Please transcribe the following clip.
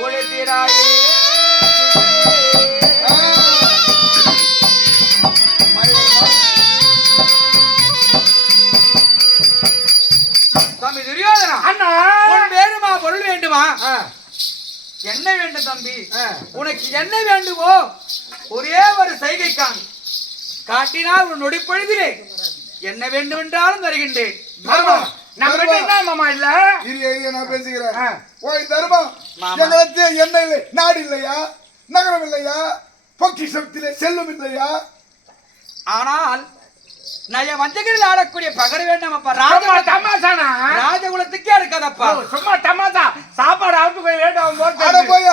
உழைத்திராயே தம்பி துரியோதனா அண்ணா உன் வேணுமா பொருள் வேண்டுமா என்ன வேண்டும் தம்பி உனக்கு என்ன வேண்டுமோ ஒரே ஒரு சைகை காட்டினால் உன் நொடி பொழுதிலே என்ன வேண்டும் என்றாலும் தருகின்றேன் மாமா இல்ல நான் பேசுகிறேன் ஓய் தருமா எங்களுக்கு என்ன இல்லை நாடு இல்லையா நகரம் இல்லையா பொக்கிஷத்திலே செல்லும் இல்லையா ஆனால் நய வஞ்சகரில் ஆடக்கூடிய பகர வேண்டாம் அப்பா தமாசானா ராஜகுலத்துக்கே இருக்காதப்பா சும்மா தமாசா சாப்பாடு ஆட்டு போய் வேண்டாம் போய்